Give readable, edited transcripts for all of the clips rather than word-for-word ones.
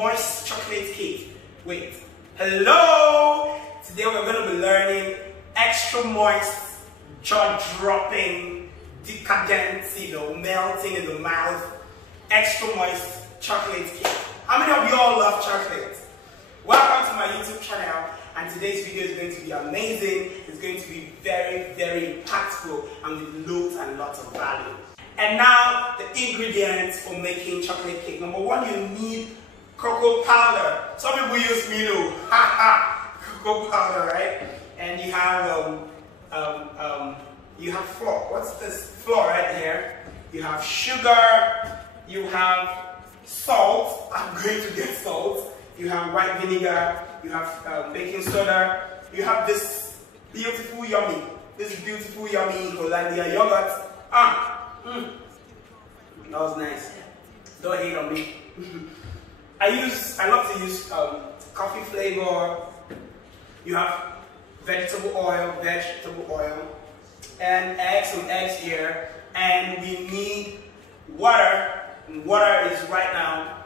moist chocolate cake. Wait, hello! Today we're going to be learning extra moist, jaw-dropping, decadent, melting in the mouth, extra moist chocolate cake. How many of you all love chocolate? Welcome to my YouTube channel, and today's video is going to be amazing. It's going to be very, very impactful and with loads and lots of value. And now, the ingredients for making chocolate cake. Number one, you need cocoa powder. Some people use Milo. Cocoa powder, right? And you have flour. What's this? Flour right here. You have sugar. You have salt. I'm going to get salt. You have white vinegar. You have baking soda. You have this beautiful, yummy Hollandia yogurt. That was nice. Don't hate on me. I love to use coffee flavor. You have vegetable oil, and some eggs here, and we need water. And water is right now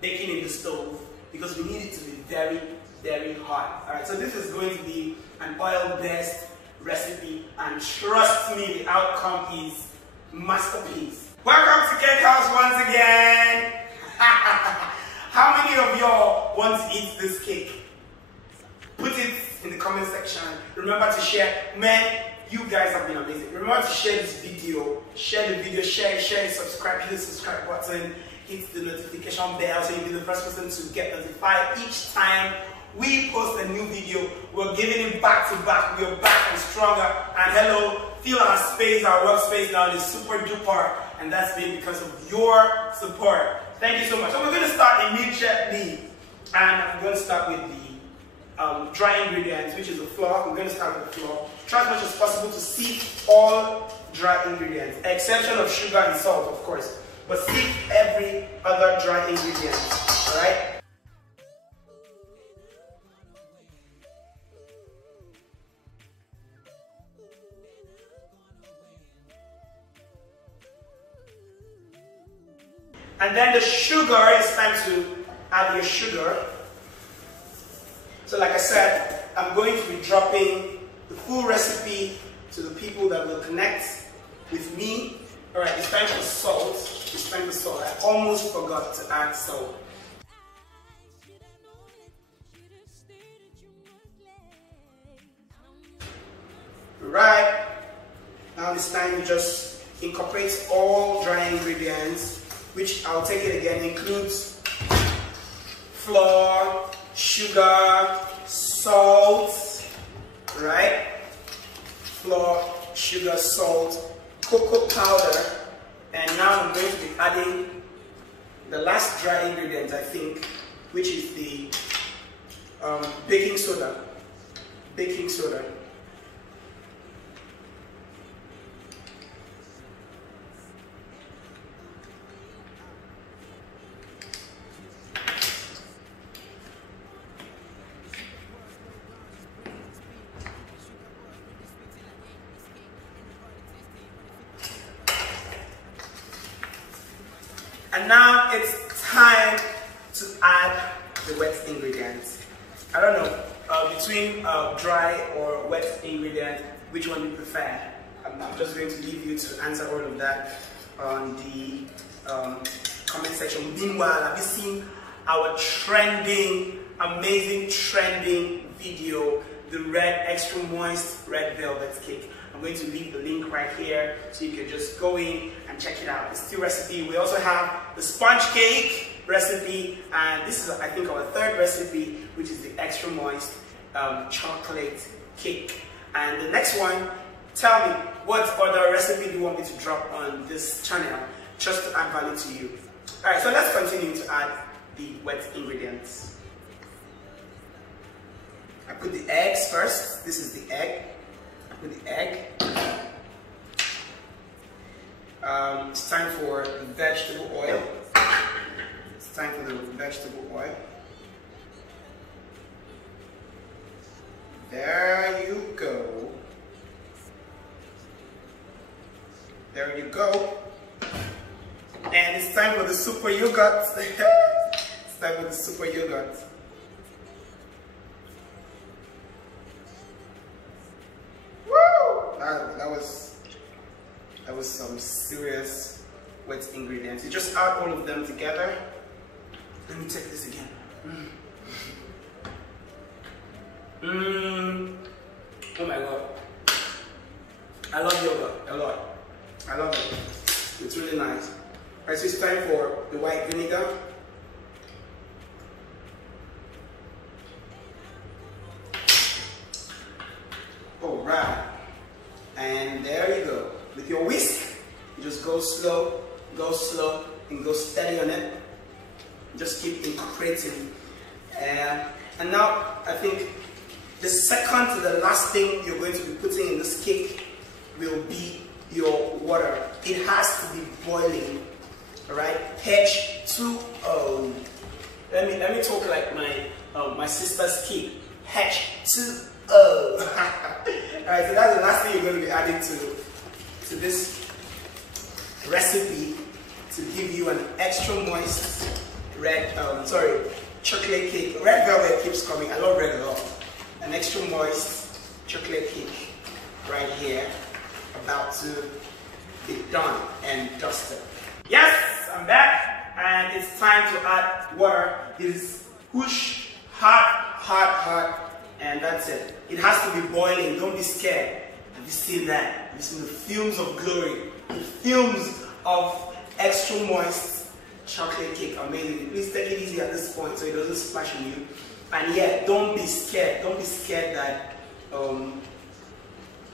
baking in the stove because we need it to be very, very hot. All right, so this is going to be an oil-based recipe, and trust me, the outcome is masterpiece. Welcome to Cakehows once again. How many of y'all want to eat this cake? Put it in the comment section. Remember to share. Man, you guys have been amazing. Remember to share this video. Share the video, share it, subscribe, hit the subscribe button, hit the notification bell so you'll be the first person to get notified each time we post a new video. We're giving it back to back. We're back and stronger. And hello, feel our space, our workspace now is super duper. And that's been because of your support. Thank you so much. So we're going to start immediately. And I'm going to start with the dry ingredients, which is the flour. We're going to start with the flour. Try as much as possible to sieve all dry ingredients, exception of sugar and salt, of course. But sieve every other dry ingredient. Alright? And then the sugar, it's time to add your sugar. So like I said, I'm going to be dropping the full recipe to the people that will connect with me. Alright, it's time for salt. It's time for salt. I almost forgot to add salt. Right, now it's time to just incorporate all dry ingredients, which I'll take it again, includes flour, sugar, salt, right? Flour, sugar, salt, cocoa powder, and now I'm going to be adding the last dry ingredient, I think, which is the baking soda. Baking soda. And now it's time to add the wet ingredients. I don't know, between dry or wet ingredient, which one you prefer? I'm just going to leave you to answer all of that on the comment section. Meanwhile, have you seen our trending, amazing trending video, the red, extra moist red velvet cake? I'm going to leave the link right here so you can just go in and check it out. It's two recipes. We also have the sponge cake recipe, and this is, I think, our third recipe, which is the extra moist chocolate cake. And the next one, tell me, what other recipe do you want me to drop on this channel just to add value to you? Alright, so let's continue to add the wet ingredients. I put the eggs first. This is the egg. With the egg. It's time for the vegetable oil. It's time for the vegetable oil. There you go. There you go. And it's time for the super yogurt. It's with the super yogurt. Woo! That was some serious wet ingredients. You just add all of them together. Let me take this again. Oh my god. I love yogurt a lot. I love it. It's really nice. Alright, so it's time for the white vinegar. Alright. And there you go. With your whisk, you just go slow, and go steady on it. Just keep incorporating. And now I think the second to the last thing you're going to be putting in this cake will be your water. It has to be boiling. Alright? H2O. Let me talk like my sister's cake. H2O. Alright, so that's the last thing you're going to be adding to this recipe to give you an extra moist chocolate cake. Red velvet keeps coming. I love red a lot. An extra moist chocolate cake right here, about to be done and dusted. Yes, I'm back, and it's time to add water. It is whoosh, hot, and that's it. It has to be boiling. Don't be scared. Have you seen that? Have you seen the fumes of glory? The fumes of extra moist chocolate cake. Amazing. Please take it easy at this point so it doesn't splash on you. And yeah, don't be scared. Don't be scared that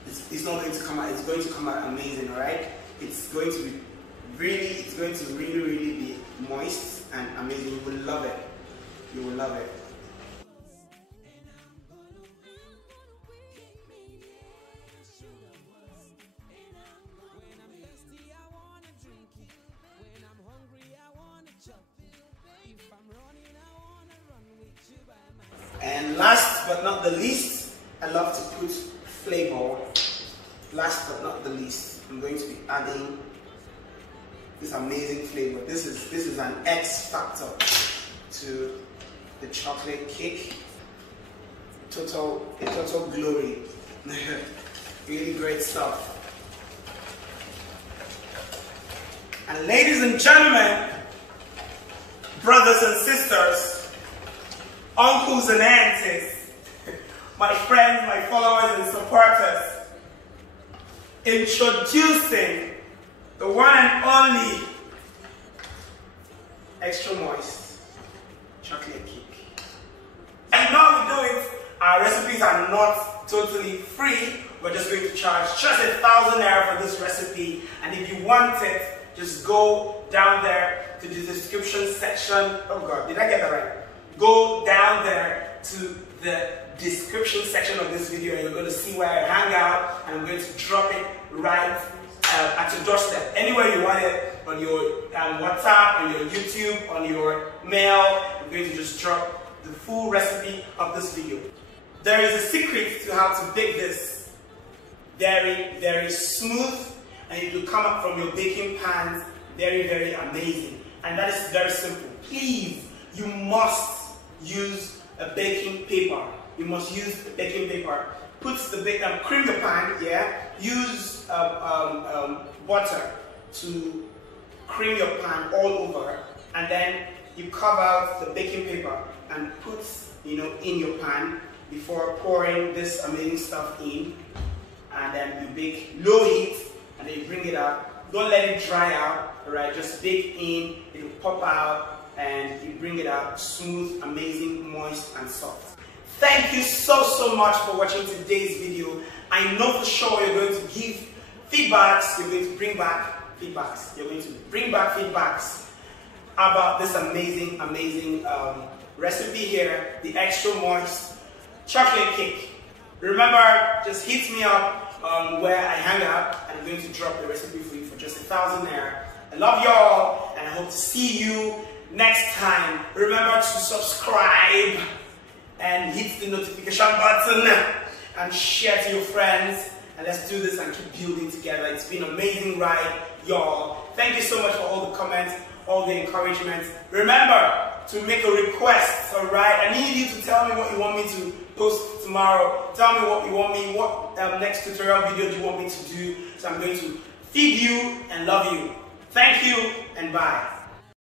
it's not going to come out. It's going to come out amazing. All right. It's going to be really be moist and amazing. You will love it. You will love it. And last but not the least, I love to put flavor. Last but not the least, I'm going to be adding this amazing flavor. This is an X factor to the chocolate cake. Total glory. Really great stuff. And ladies and gentlemen, brothers and sisters, uncles and aunties, my friends, my followers and supporters, introducing the one and only extra moist chocolate cake. And now we do it, our recipes are not totally free. We're just going to charge just 1,000 naira for this recipe, and if you want it, just go down there to the description section. Oh God, did I get that right? Go down there to the description section of this video and you're going to see where I hang out, and I'm going to drop it right at your doorstep. Anywhere you want it, on your WhatsApp, on your YouTube, on your mail. I'm going to just drop the full recipe of this video. There is a secret to how to bake this very smooth, and it will come up from your baking pans very amazing. And that is very simple. Please, you must use a baking paper. You must use a baking paper. Put the cream the pan, yeah. Use butter to cream your pan all over, and then you cover out the baking paper and put in your pan before pouring this amazing stuff in, and then you bake low heat, and then you bring it out. Don't let it dry out. Alright, just bake in. It will pop out, and you bring it out smooth, amazing, moist, and soft. Thank you so much for watching today's video. I know for sure you're going to give feedbacks. You're going to bring back feedbacks. You're going to bring back feedbacks about this amazing recipe here, the extra moist chocolate cake. Remember, just hit me up where I hang out, and I'm going to drop the recipe for you for just 1,000 naira. I love y'all, and I hope to see you next time. Remember to subscribe and hit the notification button and share to your friends, and let's do this and keep building together. It's been an amazing ride, y'all. Thank you so much for all the comments, all the encouragement. Remember to make a request, alright? I need you to tell me what you want me to post tomorrow. Tell me what you want me, what next tutorial video do you want me to do. So I'm going to feed you and love you. Thank you and bye.